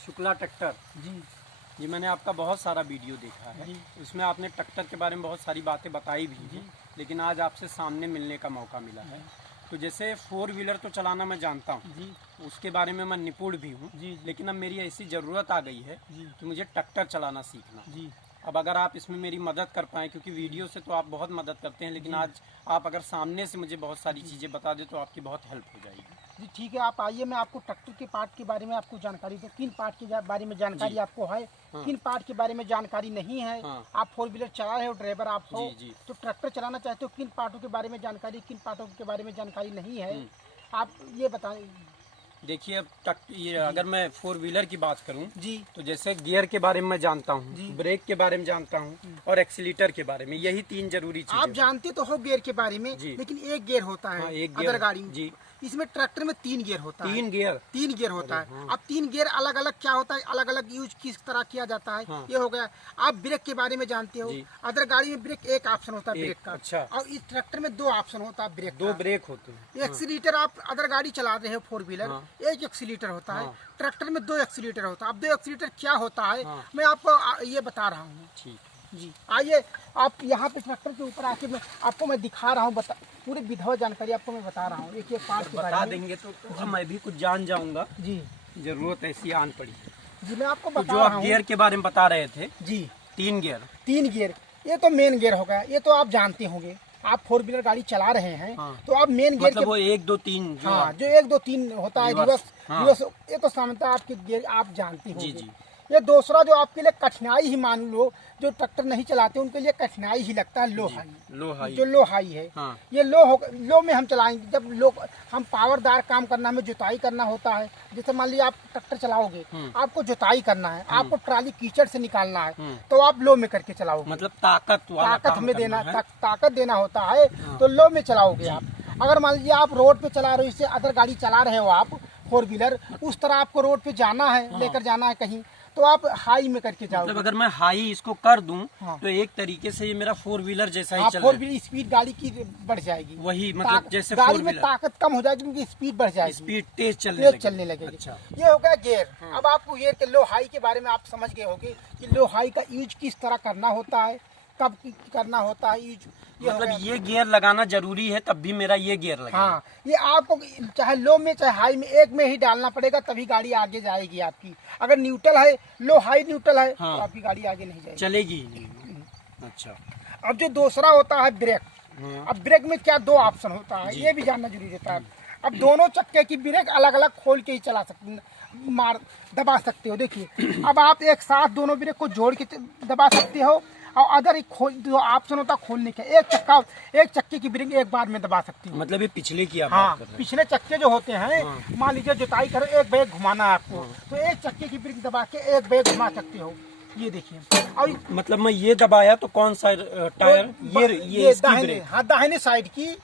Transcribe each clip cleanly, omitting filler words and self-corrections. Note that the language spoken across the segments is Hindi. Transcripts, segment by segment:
शुक्ला ट्रैक्टर जी जी, मैंने आपका बहुत सारा वीडियो देखा है। जी। उसमें आपने ट्रैक्टर के बारे में बहुत सारी बातें बताई भी हैं, लेकिन आज आपसे सामने मिलने का मौका मिला है। तो जैसे 4 व्हीलर तो चलाना मैं जानता हूँ जी उसके बारे में मैं निपुण भी हूँ, जी लेकिन अब मेरी ऐसी ज़रूरत आ गई है जी कि मुझे ट्रैक्टर चलाना सीखना। जी अब अगर आप इसमें मेरी मदद कर पाएँ, क्योंकि वीडियो से तो आप बहुत मदद करते हैं, लेकिन आज आप अगर सामने से मुझे बहुत सारी चीज़ें बता दें तो आपकी बहुत हेल्प हो जाएगी। जी ठीक है, आप आइए, मैं आपको ट्रैक्टर के पार्ट के बारे में आपको जानकारी दूँ। किन पार्ट के बारे में जानकारी आपको है, हाँ। किन पार्ट के बारे में जानकारी नहीं है। हाँ। आप 4 व्हीलर चला रहे हो, ड्राइवर आप हो, जी, जी। तो ट्रैक्टर चलाना चाहते हो, किन पार्टों के बारे में जानकारी, किन पार्टों के बारे में जानकारी नहीं है, आप ये बताएं। देखिए, अब ये अगर मैं 4 व्हीलर की बात करूं जी तो जैसे गियर के बारे में मैं जानता हूं, जी। ब्रेक के बारे में जानता हूं और एक्सीलेटर के बारे में। यही 3 जरूरी चीजें। आप जानते तो हो गियर के बारे में, जी। लेकिन एक गियर होता है। हाँ, एक गियर अदर गाड़ी में जी। इसमें ट्रैक्टर में 3 गियर होता है। 3 गियर। 3 गियर होता है। हाँ। अब 3 गियर अलग अलग क्या होता है, अलग अलग यूज किस तरह किया जाता है। हाँ। ये हो गया। आप ब्रेक के बारे में जानते हो। जी। अदर गाड़ी में ब्रेक एक ऑप्शन होता है एक, ब्रेक का। अच्छा। और इस ट्रैक्टर में 2 ऑप्शन होता है ब्रेक 2 का। ब्रेक होते हैं। एक्सीलेटर, आप अदर गाड़ी चला रहे हो 4 व्हीलर, हाँ। एक एक्सीलेटर होता है। हाँ। ट्रैक्टर में 2 एक्सीलेटर होता है। अब 2 एक्सीलेटर क्या होता है, हाँ। मैं आपको ये बता रहा हूँ। ठीक। जी आइए, आप यहाँ पे ट्रैक्टर के ऊपर आके मैं दिखा रहा हूँ, पूरी विधवा जानकारी आपको मैं बता रहा हूँ। एक एक पार्ट के बता बारे में। देंगे तो मैं भी कुछ जान जाऊंगा। जी जरूरत ऐसी आन पड़ी। जी मैं आपको तो बता जो रहा आप हूँ। गियर के बारे में बता रहे थे, जी 3 गियर। 3 गियर, ये तो मेन गियर हो गया। ये तो आप जानते होंगे, आप 4 व्हीलर गाड़ी चला रहे हैं। हाँ। तो आप मेन गियर मतलब वो 1 2 3 जो हाँ, जो 1 2 3 होता है, रिवर्स। रिवर्स। हाँ। रिवर्स ये तो सामान्यतः आपके गियर आप जानते जी, होंगे। जी। ये दूसरा जो आपके लिए कठिनाई ही मान लो, जो ट्रैक्टर नहीं चलाते उनके लिए कठिनाई ही लगता है, लो हाई। लो हाई। जो लो हाई है। हाँ। ये लो में हम चलाएंगे। जब हम पावरदार काम करना, हमें जुताई करना होता है। जैसे मान लीजिए आप ट्रैक्टर चलाओगे, आपको जुताई करना है, आपको ट्राली कीचड़ से निकालना है, तो आप लो में करके चलाओगे। मतलब ताकत वाला ताकत काम में करना देना, है। ताकत देना होता है, तो लो में चलाओगे आप। अगर मान लीजिए आप रोड पे चला रहे हो, इससे अदर गाड़ी चला रहे हो आप 4 व्हीलर, उस तरह आपको रोड पे जाना है, लेकर जाना है कहीं, तो आप हाई में करके जाओगे। मतलब अगर मैं हाई इसको कर दूं, हाँ। तो एक तरीके से ये मेरा 4 व्हीलर जैसा ही आप चल 4 रहा है। व्हीलर स्पीड गाड़ी की बढ़ जाएगी। वही मतलब जैसे गाड़ी 4 में व्हीलर ताकत कम हो जाएगी, क्योंकि स्पीड बढ़ जाएगी, स्पीड तेज चलने लगेगी। लगेगी। अच्छा। ये हो गया गियर। अब आपको गियर के लो हाई के बारे में आप समझ गए होंगे कि लो हाई का यूज किस तरह करना होता है, कब करना होता है यूज। मतलब ये गियर लगाना जरूरी है, तब भी मेरा ये गियर लगेगा। हाँ, ये आपको चाहे लो में चाहे हाई में, एक में ही डालना पड़ेगा, तभी गाड़ी आगे जाएगी आपकी। अगर न्यूट्रल है, लो हाई न्यूट्रल है, हाँ। तो आपकी गाड़ी आगे नहीं जाएगी, चलेगी ही नहीं। अच्छा। अब जो दूसरा होता है ब्रेक। हाँ। अब ब्रेक में क्या 2 ऑप्शन होता है, ये भी जानना जरूरी होता है। अब दोनों चक्के की ब्रेक अलग अलग खोल के ही चला सकते, दबा सकते हो। देखिए, अब आप एक साथ दोनों ब्रेक को जोड़ के दबा सकते हो, और अदर एक जो ऑप्शन होता है खोलने का, एक चक्के की ब्रेक एक बार में दबा सकती हो। मतलब ये पिछले की आप हाँ, बात कर रहे हैं। पिछले चक्के जो होते हैं, मान लीजिए जुताई करो, एक बैग घुमाना है आपको, तो एक चक्के की ब्रेक दबा के एक बैग घुमा सकते हो। ये देखिए। और मतलब मैं ये दबाया तो कौन सा टायर, ये इसकी दाहिने, ब्रेक, हाँ दाहिने साइड की,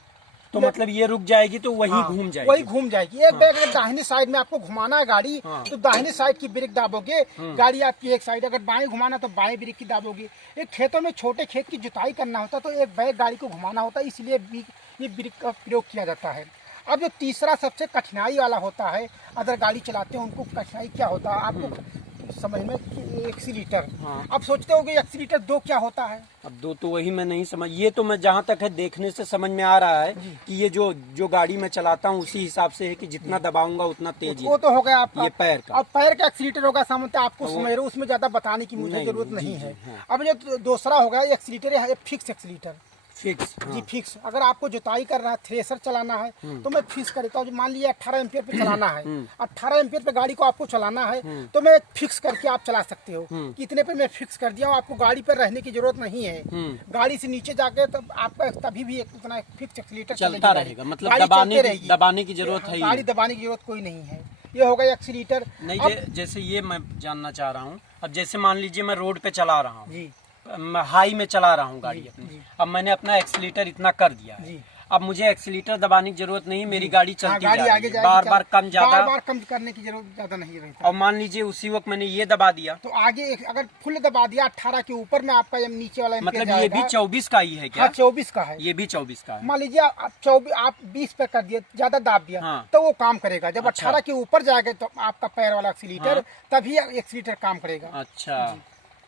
तो मतलब ये रुक जाएगी तो वही घूम जाएगी। वही घूम जाएगी। एक बैग अगर दाहिने साइड में आपको घुमाना है गाड़ी, तो दाहिने साइड की ब्रेक दाबोगे, गाड़ी आपकी एक साइड। अगर बाएं घुमाना तो बाएं ब्रेक की दाबोगे। एक खेतों में छोटे खेत की जुताई करना होता है, तो एक बैग गाड़ी को घुमाना होता है, इसलिए ये ब्रेक का प्रयोग किया जाता है। अब जो तीसरा सबसे कठिनाई वाला होता है, अदर गाड़ी चलाते हैं उनको कठिनाई क्या होता है आपको समझ में, एक्सीलेटर। अब सोचते हो कि एक्सीलेटर 2 क्या होता है। अब 2 तो वही मैं नहीं समझ, ये तो मैं जहाँ तक है देखने से समझ में आ रहा है कि ये जो गाड़ी मैं चलाता हूँ उसी हिसाब से है कि जितना दबाऊंगा उतना तेज वो तो हो गया आपका ये पैर का। और पैर का एक्सीलेटर होगा सामान्यतः, आपको समझ रहे हो, उसमें ज्यादा बताने की मुझे जरूरत नहीं है। अब जो दूसरा होगा एक्सीलेटर है, फिक्स एक्सीलेटर। फिक्स। जी फिक्स। अगर आपको जुताई करना है, थ्रेसर चलाना है, तो मैं फिक्स कर देता हूँ। मान लीजिए 18 एम्पियर पे चलाना है, 18 एम्पियर पे गाड़ी को आपको चलाना है, तो मैं फिक्स करके आप चला सकते हो। कितने पे मैं फिक्स कर दिया हूँ, आपको गाड़ी पर रहने की जरूरत नहीं है। गाड़ी से नीचे जाके तब आपका तभी भी उतना फिक्स एक्सीलेटर चलता रहेगा, मतलब रहेगी, दबाने की जरूरत है, गाड़ी दबाने की जरूरत कोई नहीं है। ये होगा एक्सीलेटर। नहीं। जैसे ये मैं जानना चाह रहा हूँ, अब जैसे मान लीजिए मैं रोड पे चला रहा हूँ, जी मैं हाई में चला रहा हूँ गाड़ी अपनी, अब मैंने अपना एक्सीलेटर इतना कर दिया है। अब मुझे एक्सीलेटर दबाने की जरूरत नहीं, मेरी गाड़ी चलती गाड़ी जा रही आगे है, जाएगी, बार बार कम ज्यादा, बार बार कम करने की जरूरत ज्यादा नहीं रहती। और मान लीजिए उसी वक्त मैंने ये दबा दिया तो आगे अगर फुल दबा दिया 18 के ऊपर में आपका ये नीचे वाला एम्पियर मतलब ये भी 24 का ही है क्या? हाँ 24 का है। ये भी 24 का है। मान लीजिए आप 24 आप 20 पे कर दिए, ज्यादा दाब दिया हाँ। तो वो काम करेगा। जब अच्छा। 18 के ऊपर जाएगा तो आपका पैर वाला एक्सीलेटर, हाँ। तभी एक्सीलेटर काम करेगा। अच्छा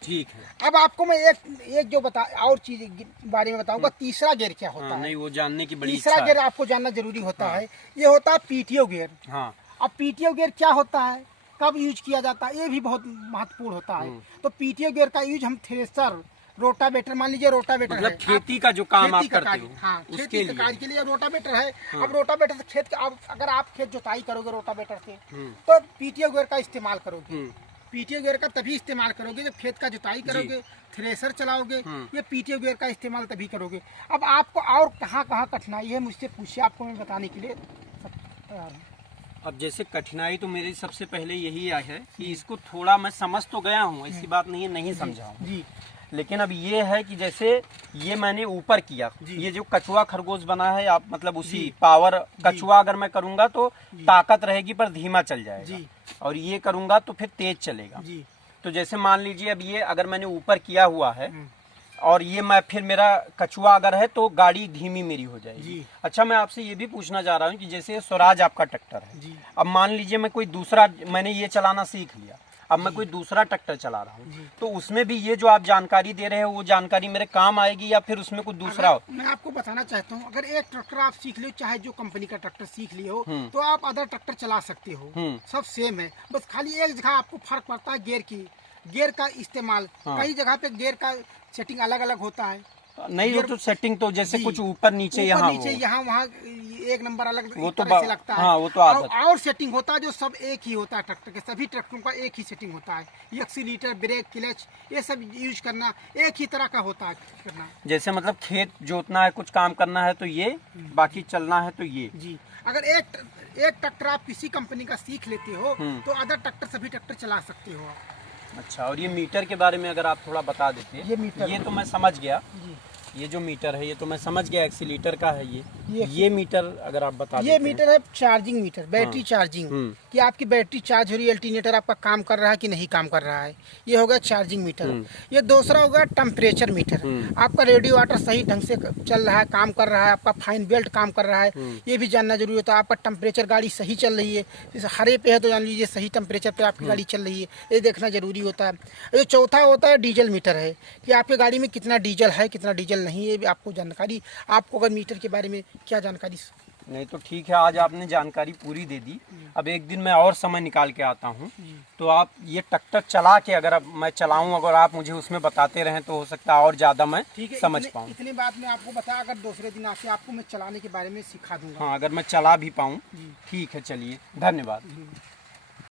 ठीक है। अब आपको मैं एक जो और चीज बारे में बताऊंगा, तीसरा गियर क्या होता हाँ, है। नहीं वो जानने की बड़ी तीसरा इच्छा गियर है। आपको जानना जरूरी होता है। ये होता है पीटीओ गियर। हाँ अब पीटीओ गियर क्या होता है, कब यूज किया जाता है, ये भी बहुत महत्वपूर्ण होता है। तो पीटीओ गियर का यूज हम थ्रेसर, रोटावेटर, मान लीजिए रोटावेटर मतलब है, खेती का जो काम आप खेती का करते कार्य, हो हाँ उसके खेती के लिए। कार्य के लिए रोटावेटर है। हाँ। अब रोटावेटर से खेत अगर आप खेत जुताई करोगे रोटावेटर से, हम्म। तो पीटीओ गियर का इस्तेमाल करोगे। हम्म। पीटीओ गियर का तभी इस्तेमाल करोगे जब खेत का जुताई करोगे, थ्रेसर चलाओगे, ये पीटीओ गियर का इस्तेमाल तभी करोगे। अब आपको और कहाँ कहाँ कठिनाई है मुझसे पूछिए, आपको मैं बताने के लिए तैयार हूँ। अब जैसे कठिनाई तो मेरी सबसे पहले यही है कि इसको थोड़ा मैं समझ तो गया हूँ, ऐसी बात नहीं है नहीं समझा हूँ, जी लेकिन अब ये है कि जैसे ये मैंने ऊपर किया, ये जो कछुआ खरगोश बना है आप मतलब उसी पावर कछुआ अगर मैं करूंगा तो ताकत रहेगी पर धीमा चल जाएगा, जी और ये करूंगा तो फिर तेज चलेगा। जी तो जैसे मान लीजिए अब ये अगर मैंने ऊपर किया हुआ है और ये मैं फिर मेरा कछुआ अगर है तो गाड़ी धीमी मेरी हो जाएगी। जी। अच्छा मैं आपसे ये भी पूछना चाह रहा हूँ कि जैसे स्वराज आपका ट्रैक्टर है, जी। अब मान लीजिए मैं कोई दूसरा, मैंने ये चलाना सीख लिया, अब मैं कोई दूसरा ट्रैक्टर चला रहा हूँ, तो उसमें भी ये जो आप जानकारी दे रहे हो वो जानकारी मेरे काम आएगी या फिर उसमें कुछ दूसरा हो? मैं आपको बताना चाहता हूँ, अगर एक ट्रैक्टर आप सीख लो, चाहे जो कंपनी का ट्रैक्टर सीख लिए हो, तो आप अदर ट्रैक्टर चला सकते हो, सब सेम है। बस खाली एक जगह आपको फर्क पड़ता है गियर का इस्तेमाल। कई जगह पे गियर का सेटिंग अलग अलग होता है। नहीं वो तो सेटिंग तो जैसे कुछ ऊपर नीचे यहाँ वहाँ एक नंबर अलग वो तो तरह से लगता है। हाँ, वो तो आदत और सेटिंग होता है जो सब एक ही होता है, ट्रैक्टर के सभी ट्रैक्टरों का एक ही सेटिंग होता है। एक्सीलेटर, ब्रेक, क्लच, ये सब यूज करना एक ही तरह का होता है करना। जैसे मतलब खेत जोतना है, कुछ काम करना है तो ये, बाकी चलना है तो ये। जी, अगर एक ट्रैक्टर आप किसी कंपनी का सीख लेते हो तो अदर ट्रैक्टर सभी ट्रैक्टर चला सकते हो आप। अच्छा, और ये मीटर के बारे में अगर आप थोड़ा बता देते। ये मीटर, ये तो मैं समझ गया, जी ये जो मीटर है ये तो मैं समझ गया एक्सीलेटर का है। ये मीटर अगर आप बता ये मीटर है चार्जिंग मीटर, बैटरी चार्जिंग, कि आपकी बैटरी चार्ज हो रही है, अल्टरनेटर आपका काम कर रहा है कि नहीं काम कर रहा है, ये होगा चार्जिंग मीटर। ये दूसरा होगा टेम्परेचर मीटर, आपका रेडिएटर सही ढंग से चल रहा है, काम कर रहा है, आपका फाइन बेल्ट काम कर रहा है, ये भी जानना जरूरी होता है। आपका टेम्परेचर गाड़ी सही चल रही है, जैसे हरे पे है तो जान लीजिए सही टेम्परेचर पे आपकी गाड़ी चल रही है, ये देखना जरूरी होता है। जो चौथा होता है डीजल मीटर है, कि आपकी गाड़ी में कितना डीजल है कितना डीजल नहीं है, ये भी आपको जानकारी। आपको अगर मीटर के बारे में क्या जानकारी? नहीं तो ठीक है, आज आपने जानकारी पूरी दे दी। अब एक दिन मैं और समय निकाल के आता हूँ, तो आप ये ट्रैक्टर चला के अगर अब मैं चलाऊं, अगर आप मुझे उसमें बताते रहें तो हो सकता है और ज्यादा मैं समझ पाऊँ। इतनी बात मैं आपको बता, अगर दूसरे दिन आके आपको मैं चलाने के बारे में सिखा दूंगा। हाँ, अगर मैं चला भी पाऊँ। ठीक है, चलिए, धन्यवाद।